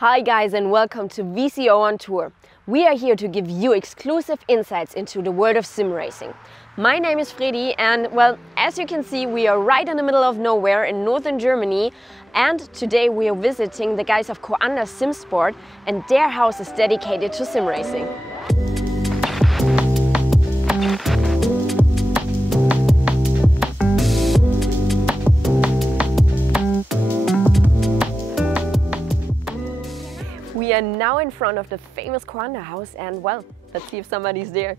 Hi guys and welcome to VCO on Tour. We are here to give you exclusive insights into the world of sim racing. My name is Fredi and well, as you can see, we are right in the middle of nowhere in northern Germany, and today we are visiting the guys of Coanda Simsport, and their house is dedicated to sim racing. We are now in front of the famous Coanda house and well, let's see if somebody's there.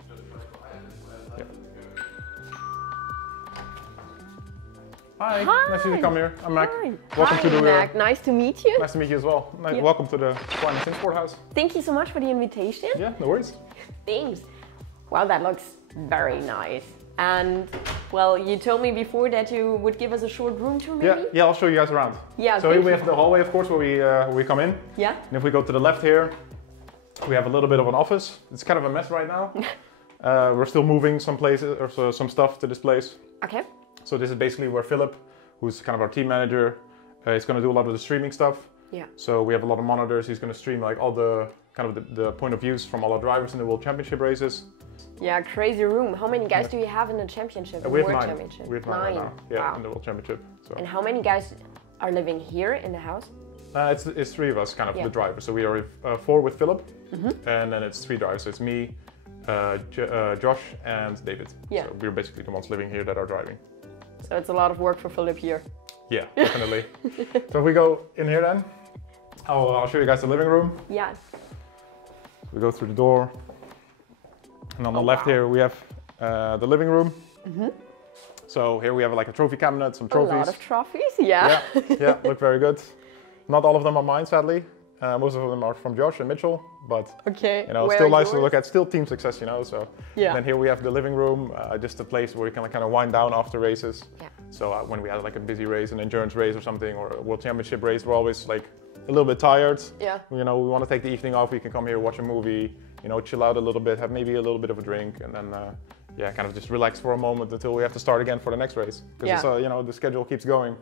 Hi, Hi. nice of you to come here. I'm Mack. Hi. Welcome Hi, to the Mack. Nice to meet you. Nice to meet you as well. Yeah. Welcome to the Coanda Simsport house. Thank you so much for the invitation. Yeah, no worries. Thanks. Well, that looks very nice. And well, you told me before that you would give us a short room tour, maybe? Yeah, I'll show you guys around. Yeah. So here we have the hallway, of course, where we come in. Yeah. And if we go to the left here, we have a little bit of an office. It's kind of a mess right now. We're still moving some places or so, some stuff to this place. Okay. So this is basically where Philip, who's kind of our team manager, is going to do a lot of the streaming stuff. Yeah. So we have a lot of monitors. He's going to stream like all the kind of the point of views from all our drivers in the World Championship races. Yeah, crazy room. How many guys do you have in the championship? We have World 9. Championship? We have 9 right now. Yeah, Wow. in the World Championship. So. And how many guys are living here in the house? It's 3 of us, kind of Yeah. the drivers. So we are 4 with Philip, and then it's 3 drivers. So it's me, Josh, and David. Yeah. So we're basically the ones living here that are driving. So it's a lot of work for Philip here. Yeah, definitely. So if we go in here then, I'll show you guys the living room. Yeah. We go through the door, and on the left here we have the living room. So here we have like a trophy cabinet, some trophies. A lot of trophies, yeah. Yeah, look very good. Not all of them are mine, sadly. Most of them are from Josh and Mitchell, but Okay. you know, Where still are nice to yours? look at. Still team success, you know. So Yeah. then here we have the living room, just a place where you can kind of wind down after races. Yeah. So when we had like a busy race, an endurance race or something, or a World Championship race, we're always like a little bit tired. Yeah. You know, we want to take the evening off. We can come here, watch a movie, you know, chill out a little bit, have maybe a little bit of a drink, and then yeah, kind of just relax for a moment until we have to start again for the next race. Because Yeah. you know, the schedule keeps going.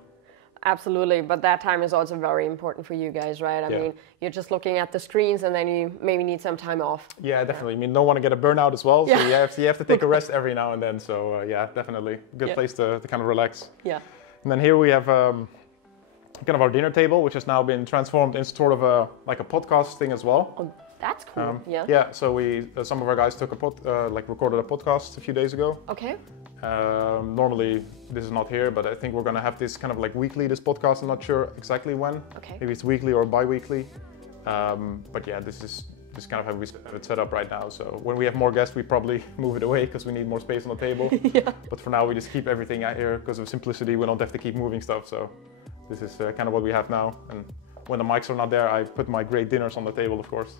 Absolutely, but that time is also very important for you guys, right? I Yeah. mean, you're just looking at the screens and then you maybe need some time off. Yeah, definitely. I mean, don't want to get a burnout as well, so Yeah. you have to take a rest every now and then. So yeah, definitely good Yeah. place to kind of relax. Yeah. And then here we have kind of our dinner table, which has now been transformed into sort of like a podcast thing as well. Oh, that's cool. Yeah. Yeah. So we some of our guys took recorded a podcast a few days ago. Okay. Normally this is not here, but I think we're gonna have this kind of like weekly, this podcast. I'm not sure exactly when. Okay. Maybe it's weekly or bi-weekly. But yeah, this is kind of how we have it set up right now. So when we have more guests, we probably move it away because we need more space on the table. Yeah. But for now, we just keep everything out here because of simplicity. We don't have to keep moving stuff. So this is kind of what we have now. And when the mics are not there, I put my great dinners on the table, of course.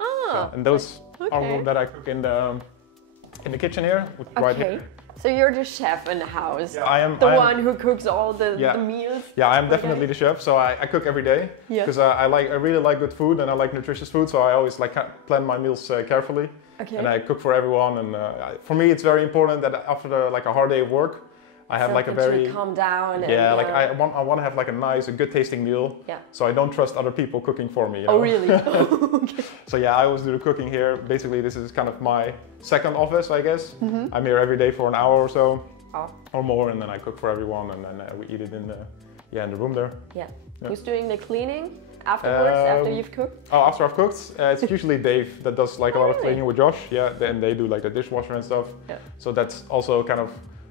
Ah. And those are Okay. that I cook in the kitchen here, right Okay. here. So you're the chef in the house. Yeah, I am the I am- one who cooks all the Yeah. meals. Yeah, I am Okay. definitely the chef, so I cook every day Yeah. because I really like good food and I like nutritious food, so I always like plan my meals carefully. Okay. And I cook for everyone, and for me it's very important that after a hard day of work, I have So like a that you very calm down. yeah, and, like I want to have like a nice, a good tasting meal. Yeah. So I don't trust other people cooking for me. You Oh know? really? Okay. So yeah, I always do the cooking here. Basically, this is kind of my second office, I guess. I'm here every day for an hour or so. Oh. Or more, and then I cook for everyone, and then we eat it in the room there. Yeah. Yeah. Who's doing the cleaning afterwards, after you've cooked? Oh, after I've cooked, it's usually Dave that does like a lot of really? cleaning with Josh. Yeah, then they do like the dishwasher and stuff. Yeah. So that's also kind of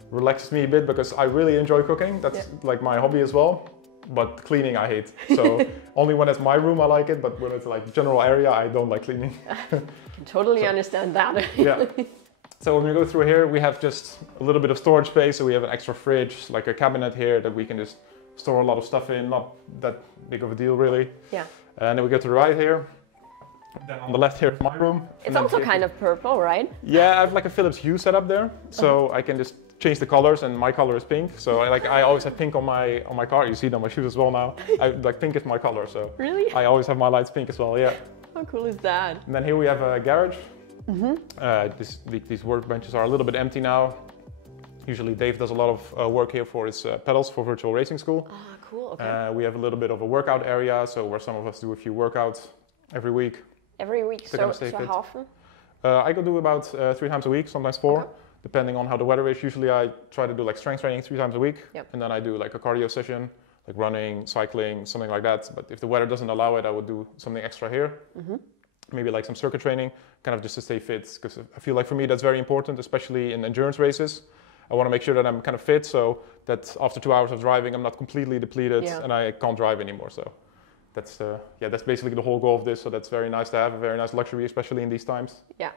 relaxes me a bit because I really enjoy cooking. That's like my hobby as well. But cleaning I hate. So only when it's my room I like it, but when it's like general area I don't like cleaning. I totally understand that. Yeah. So when we go through here, we have just a little bit of storage space. So we have an extra fridge, like a cabinet here that we can just store a lot of stuff in. Not that big of a deal, really. Yeah. And then we go to the right here. Then on the left here is my room. It's also kind of purple, right? Yeah, I have like a Philips Hue set up there, so I can just change the colors, and my color is pink. So I always have pink on my car. You see it on my shoes as well now. Like pink is my color, so Really? I always have my lights pink as well. Yeah. How cool is that? And then here we have a garage. These workbenches are a little bit empty now. Usually Dave does a lot of work here for his pedals for virtual racing school. Ah, cool, okay. We have a little bit of a workout area, so where some of us do a few workouts every week. Every week, so how often? I go do about 3 times a week, sometimes 4, Okay. depending on how the weather is. Usually I try to do like strength training 3 times a week, Yep. and then I do like a cardio session, like running, cycling, something like that. But if the weather doesn't allow it, I would do something extra here. Maybe like some circuit training, kind of just to stay fit, because I feel like for me that's very important, especially in endurance races. I want to make sure that I'm kind of fit, so that after 2 hours of driving, I'm not completely depleted and I can't drive anymore. So that's that's basically the whole goal of this. So that's very nice to have, a very nice luxury, especially in these times. Yeah.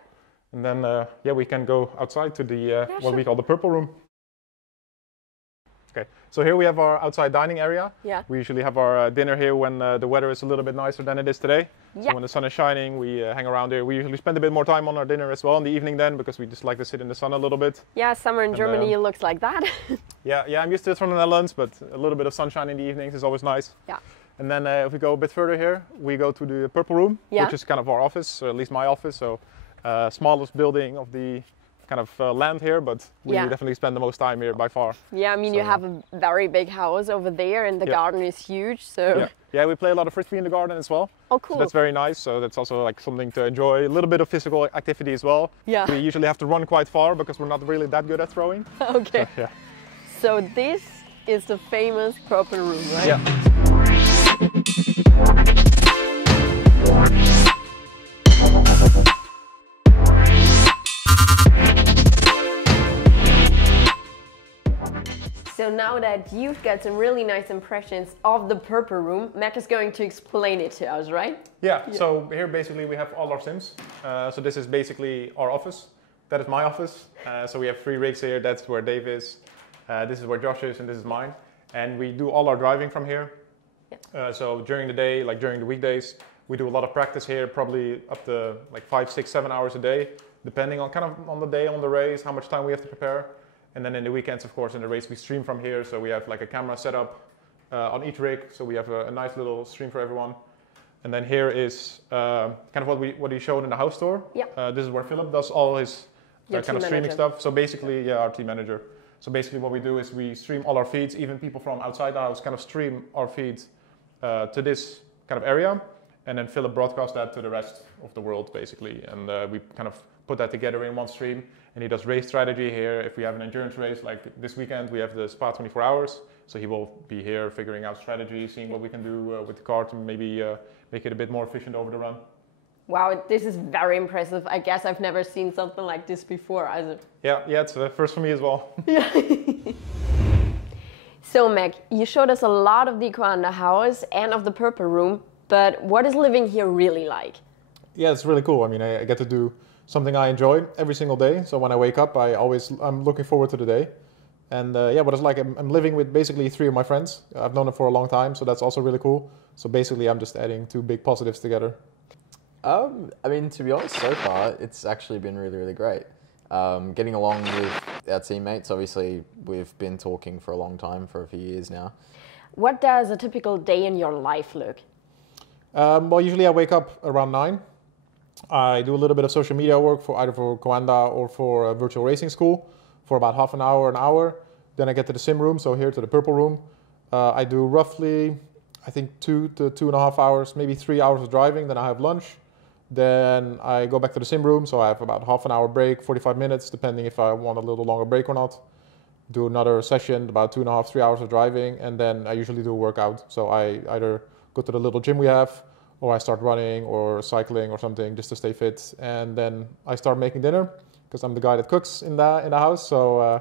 And then we can go outside to the what we call the purple room. Okay, so here we have our outside dining area. Yeah. We usually have our dinner here when the weather is a little bit nicer than it is today. Yeah. So when the sun is shining, we hang around here. We usually spend a bit more time on our dinner as well in the evening then, because we just like to sit in the sun a little bit. Yeah, summer in Germany looks like that. Yeah, I'm used to it from the Netherlands, but a little bit of sunshine in the evenings is always nice. Yeah. And then if we go a bit further here, we go to the purple room, Yeah. which is kind of our office, or at least my office. So smallest building of the kind of land here, but we definitely spend the most time here by far. Yeah, I mean, you have a very big house over there and the garden is huge, so... Yeah, we play a lot of frisbee in the garden as well. Oh, cool. So that's very nice, so that's also like something to enjoy. A little bit of physical activity as well. Yeah. We usually have to run quite far because we're not really that good at throwing. Okay. So, So this is the famous purple room, right? Yeah. So now that you've got some really nice impressions of the purple room, Mack is going to explain it to us, right? Yeah, so here basically we have all our sims. So this is basically our office. That is my office. So we have 3 rigs here. That's where Dave is. This is where Josh is, and this is mine. And we do all our driving from here. So during the day, like during the weekdays, we do a lot of practice here, probably up to like 5, 6, 7 hours a day, depending on kind of on the day, on the race, how much time we have to prepare. And then in the weekends, of course, in the race, we stream from here. So we have like a camera set up on each rig. So we have a nice little stream for everyone. And then here is kind of what he showed in the house tour. Yeah. This is where Philip does all his kind of streaming manager. stuff. So basically, our team manager. So basically what we do is we stream all our feeds, even people from outside the house kind of stream our feeds to this kind of area. And then Philip broadcasts that to the rest of the world, basically. And we kind of put that together in one stream. And he does race strategy here. If we have an endurance race, like this weekend, we have the Spa 24 hours. So he will be here figuring out strategy, seeing what we can do with the car to maybe make it a bit more efficient over the run. Wow, this is very impressive. I guess I've never seen something like this before. Yeah, it's the first for me as well. So Mack, you showed us a lot of the Coanda house and of the purple room, but what is living here really like? Yeah, it's really cool. I mean, I get to do something I enjoy every single day. So when I wake up, I'm looking forward to the day. And what it's like, I'm living with basically 3 of my friends. I've known them for a long time, so that's also really cool. So basically, I'm just adding 2 big positives together. I mean, to be honest, so far, it's actually been really, really great. Getting along with our teammates, obviously, we've been talking for a long time, for a few years now. What does a typical day in your life look? Well, usually I wake up around 9. I do a little bit of social media work for either for Coanda or for virtual racing school for about half an hour. Then I get to the sim room, so here to the purple room. I do roughly, I think 2 to 2.5 hours, maybe 3 hours of driving. Then I have lunch. Then I go back to the sim room, so I have about half an hour break, 45 minutes, depending if I want a little longer break or not. Do another session, about 2.5, 3 hours of driving, and then I usually do a workout. So I either go to the little gym we have, or I start running or cycling or something just to stay fit. And then I start making dinner, because I'm the guy that cooks in the house. So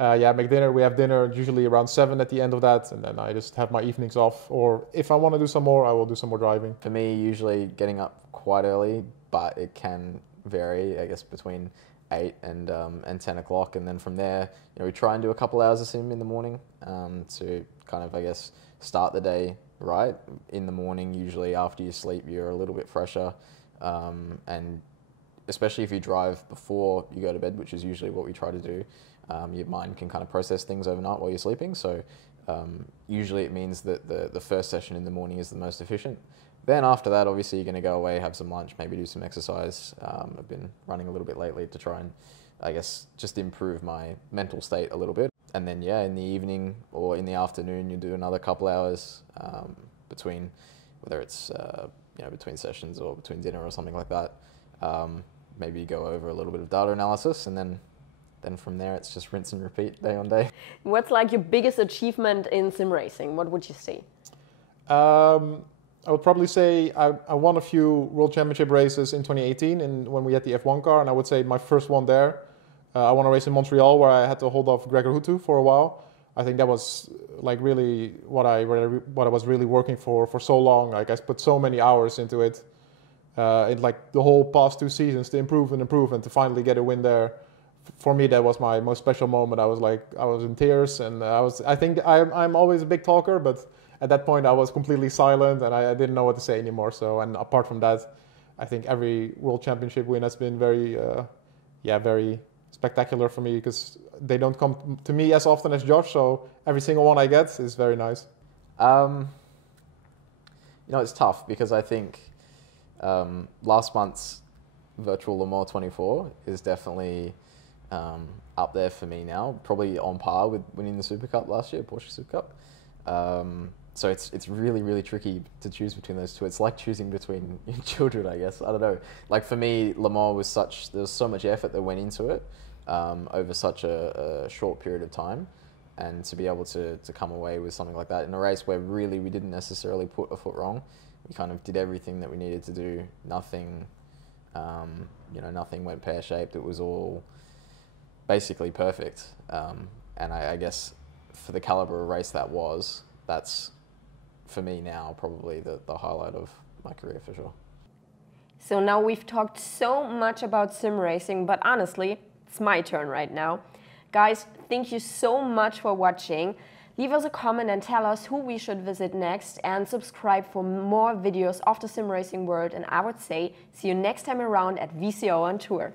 make dinner. We have dinner usually around 7 at the end of that, and then I just have my evenings off. Or if I want to do some more, I will do some more driving. For me, usually getting up quite early, but it can vary, I guess, between 8 and 10 o'clock. And then from there, we try and do a couple hours of sim in the morning to kind of, I guess, start the day right. In the morning, usually after you sleep, you're a little bit fresher. And especially if you drive before you go to bed, which is usually what we try to do, your mind can kind of process things overnight while you're sleeping. So usually it means that the first session in the morning is the most efficient. Then after that, obviously, you're going to go away, have some lunch, maybe do some exercise. I've been running a little bit lately to try and I guess, just improve my mental state a little bit. And then, yeah, in the evening or in the afternoon, you do another couple hours between, whether it's, between sessions or between dinner or something like that. Maybe you go over a little bit of data analysis, and then from there, it's just rinse and repeat day on day. What's like your biggest achievement in sim racing? What would you say? I would probably say I won a few World Championship races in 2018 when we had the F1 car, and I would say my first one there. I won a race in Montreal where I had to hold off Gregor Hutu for a while. I think that was like really what I was really working for so long. Like I put so many hours into it, in like the whole past 2 seasons to improve and improve, and to finally get a win there. For me, that was my most special moment. I was in tears, and I think I'm always a big talker, but at that point I was completely silent and I didn't know what to say anymore. So, and apart from that, I think every World Championship win has been very spectacular for me, because they don't come to me as often as Josh. So every single one I get is very nice. It's tough because I think last month's virtual Le Mans 24 is definitely up there for me now, probably on par with winning the Super Cup last year, Porsche Super Cup. So it's really, really tricky to choose between those two. It's like choosing between your children, I guess. I don't know. Like for me, Le Mans there was so much effort that went into it over such a short period of time, and to be able to come away with something like that in a race where really we didn't necessarily put a foot wrong. We kind of did everything that we needed to do. Nothing, nothing went pear-shaped. It was all basically perfect. And I guess for the caliber of race that's for me now probably the highlight of my career for sure. So now we've talked so much about sim racing, but honestly, it's my turn right now. Guys, thank you so much for watching. Leave us a comment and tell us who we should visit next, and subscribe for more videos of the sim racing world. And I would say, see you next time around at VCO on Tour.